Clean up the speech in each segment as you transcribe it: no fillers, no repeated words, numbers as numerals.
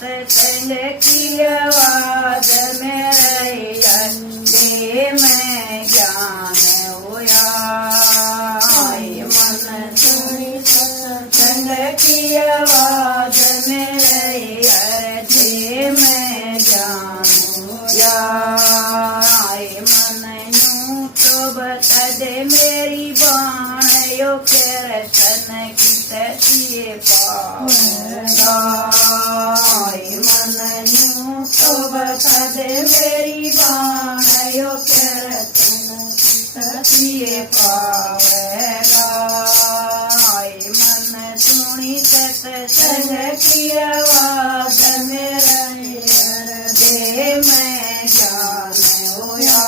सत्संग की आवाज में रहिया दे मैं ज्ञान होया। मन सुनी सत्संग की आवाज में रहिया दे मैं ज्ञान होया। मन यूं तो बता दे मेरी बाणियों के रसन की तसिए पावेगा। मन यूं तो बता दे मेरी बाणियों के रसन की तसिए पावेगा। मन सुनी सत्संग की आवाज में रहिया दे मैं ज्ञान होया।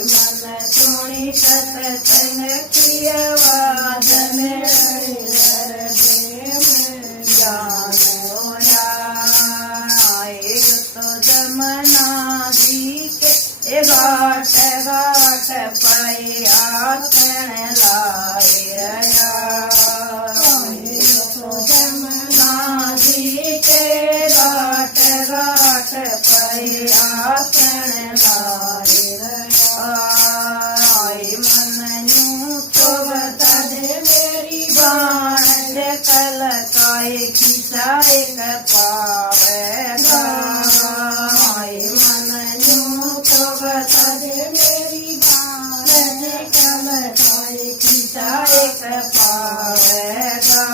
मन सुनी सत्संग की आवाज में रहिया दे मैं ज्ञान होया। एक तो जमुना जी के घाट घाट पाए आसन लाए रया। जमुना जी के घाट घाट पाए आसन लाए रया। मन यूं तो बता दे मेरी बाण कलकाए खिसाए पावेगा। मन यूं तो बता दे मेरी बाण कलकाए खिसाए पावेगा।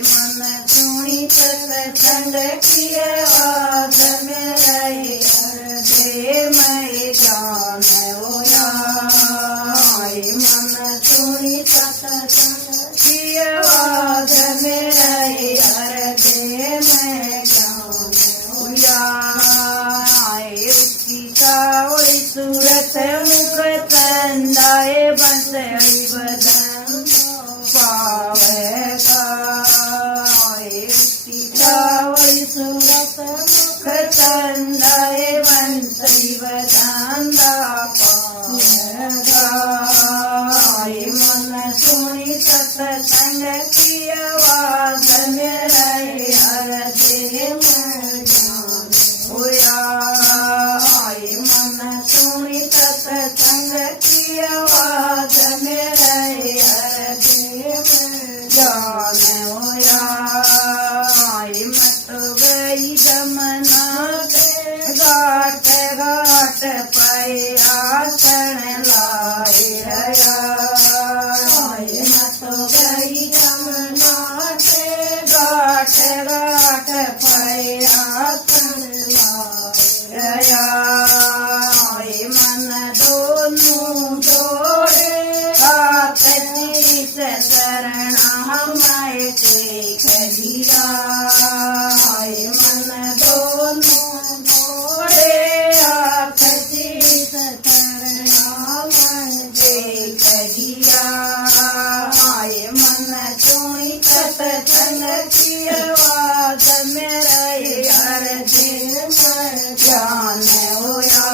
मन सुनी सत्संग की आवाज में रहिया दे मैं ज्ञान होया। मन सुनी सत्संग की आवाज में रहिया दे मैं ज्ञान होया। उसकी सावली सूरत मुख तंदाए बंसरी बदन पावेगा। उसकी सावली सूरत मुख तंदाए बंसरी बदन पावेगा। मन सुनी सत्संग की आवाज में रहिया दे मैं ज्ञान होया। मन सुनी सत्संग की आवाज में रहिया दे मैं ज्ञान होया। मैं तो गई जमुना के घाट घाट पाए आसन लाए रया। मैं तो गई जमुना के घाट घाट पाए आसन लाए रया। मन दोनों जोड़े हाथ शीश शरण हमारे टेक दिया। मन दोनों जोड़े हाथ शीश शरण हमारे टेक दिया। मन सुनी सत्संग की आवाज में रहिया दे मैं ज्ञान होया।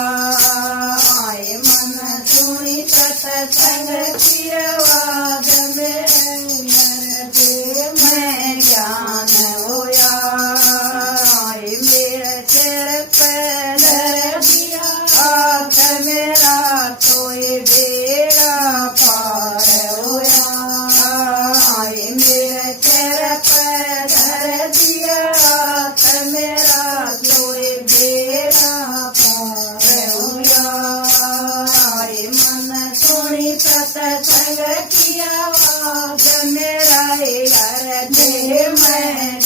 मन सुनी सत्संग की आवाज में रहिया दे मैं ज्ञान होया। मेरे सिर पे धर दिया हाथ मेरा कोई बेड़ा पार होया। मेरे सिर पे धर दिया हाथ मेरा कोई बेड़ा पार होया। मन सुनी सत्संग की आवाज में रहिया दे मैं